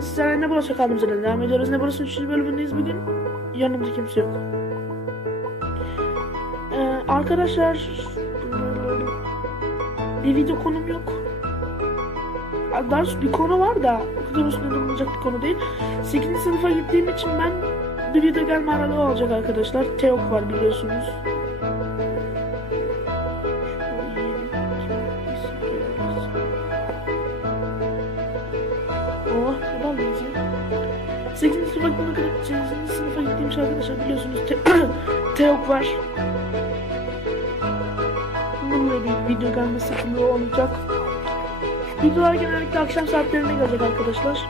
Sizlerle ne burası kaldığımız yerden devam ediyoruz. Ne burası 3. bölümündeyiz bugün. Yanımda kimse yok. Ee, arkadaşlar bir video konum yok. Daha doğrusu bir konu var da o kadar üstüne durulacak bir konu değil. 8. sınıfa gittiğim için ben bir video gelme aralığı olacak arkadaşlar. Teok var biliyorsunuz. 8. sınıfa kadar 8. sınıfa gittiğim arkadaşlar biliyorsunuz te Teok var. Bununla bir video gelme sıklığı olacak. Videolar genellikle akşam saatlerinde gelecek arkadaşlar.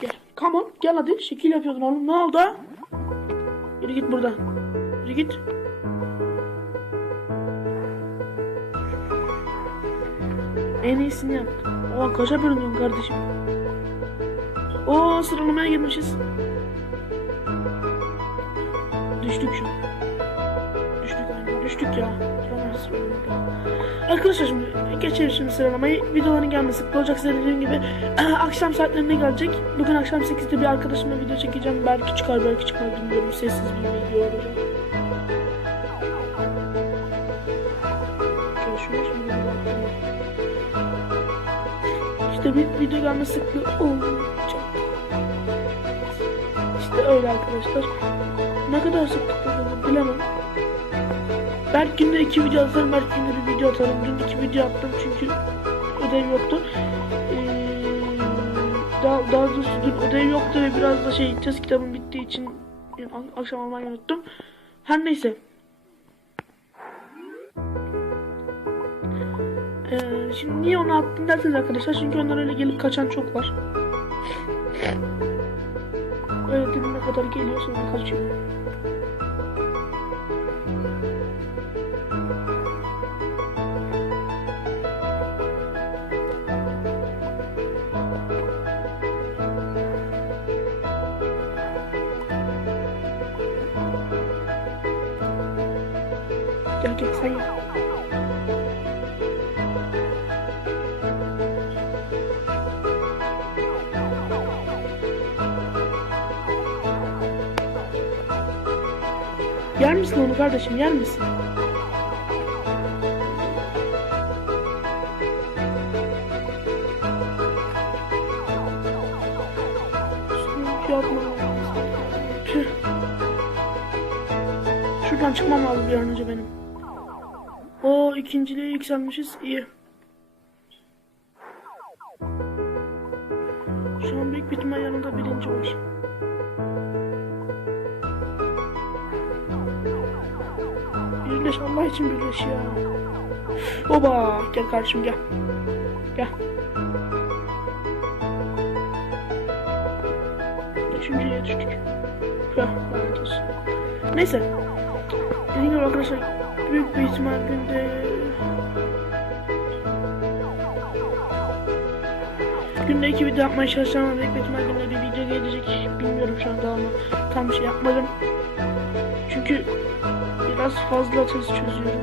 Gel. Come on. Gel hadi. Şekil yapıyordun oğlum. Ne oldu? Yürü git buradan. Yürü git. En iyisini yap. Oha kaça bölünüyorsun kardeşim? Oo sıralamaya girmişiz. Düştük şu an. Düştük aynen. Düştük ya. Arkadaşlar şimdi geçelim şimdi sıralamayı. Videoların gelmesi olacak size dediğim gibi. akşam saatlerinde gelecek. Bugün akşam 8'de bir arkadaşımla video çekeceğim. Belki çıkar belki çıkmaz bilmiyorum. Sessiz bir video olacak. İşte bir video gelme sıklığı olacak. İşte öyle arkadaşlar. Ne kadar sıklıkla bilemem. Belki günde iki video atarım, belki günde bir video atarım. Dün iki video attım çünkü ödev yoktu. Ee, daha, daha doğrusu dün ödev yoktu ve biraz da şey test kitabım bittiği için ak- akşam almayı unuttum. Her neyse. Ee, şimdi niye onu attım derseniz arkadaşlar çünkü onlar öyle gelip kaçan çok var. Öyle dibine kadar geliyor sonra kaçıyor. Gel gel sen gel. Yer misin onu kardeşim yer misin? Şuradan çıkmam lazım bir an önce benim. O ikinciliğe yükselmişiz iyi. Şu an büyük ihtimal yanında birinci var. Birleş Allah için birleş ya. Oba gel kardeşim gel. Gel. Üçüncüye düştük. Heh. Neyse. Dediğim gibi arkadaşlar büyük bir ihtimal günde iki video yapmaya çalışacağım ama büyük ihtimal günde bir video gelecek. Bilmiyorum şu anda ama tam bir şey yapmadım. Çünkü biraz fazla test çözüyorum.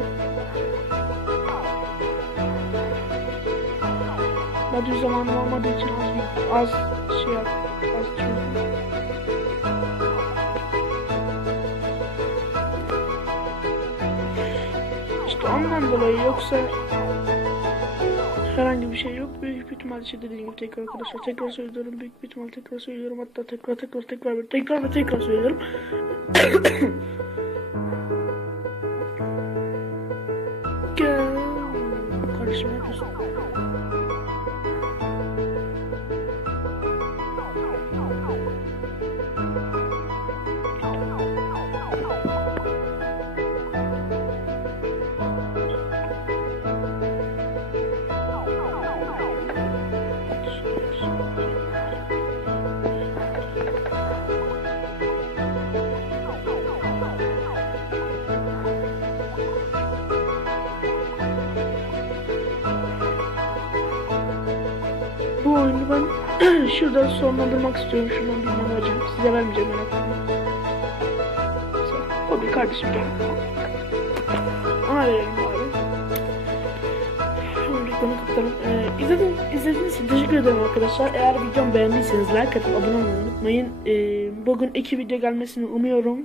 Maddi zamanım olmadığı için az bir az şey yap, az çözdüm. İşte ondan dolayı yoksa herhangi bir şey yok. Büyük bir ihtimal işte dediğim gibi tekrar arkadaşlar tekrar söylüyorum. Büyük bir ihtimal tekrar söylüyorum. Hatta tekrar tekrar tekrar tekrar tekrar ve tekrar söylüyorum. Ne yapıyorsun? Bu oyunu ben şurada sonlandırmak istiyorum. Şuradan bir bana vereceğim. Size vermeyeceğim merak etmeyin. Hobi kardeşim gel. Ona verelim bari. Reklamı kapatalım. Ee, izlediğiniz, izlediğiniz için teşekkür ederim arkadaşlar. Eğer videomu beğendiyseniz like atıp abone olmayı unutmayın. Ee, bugün iki video gelmesini umuyorum.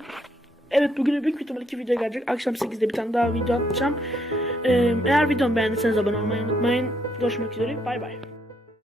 Evet bugün büyük ihtimal iki video gelecek. Akşam 8'de bir tane daha video atacağım. Ee, eğer videomu beğendiyseniz abone olmayı unutmayın. Görüşmek üzere. Bay bay.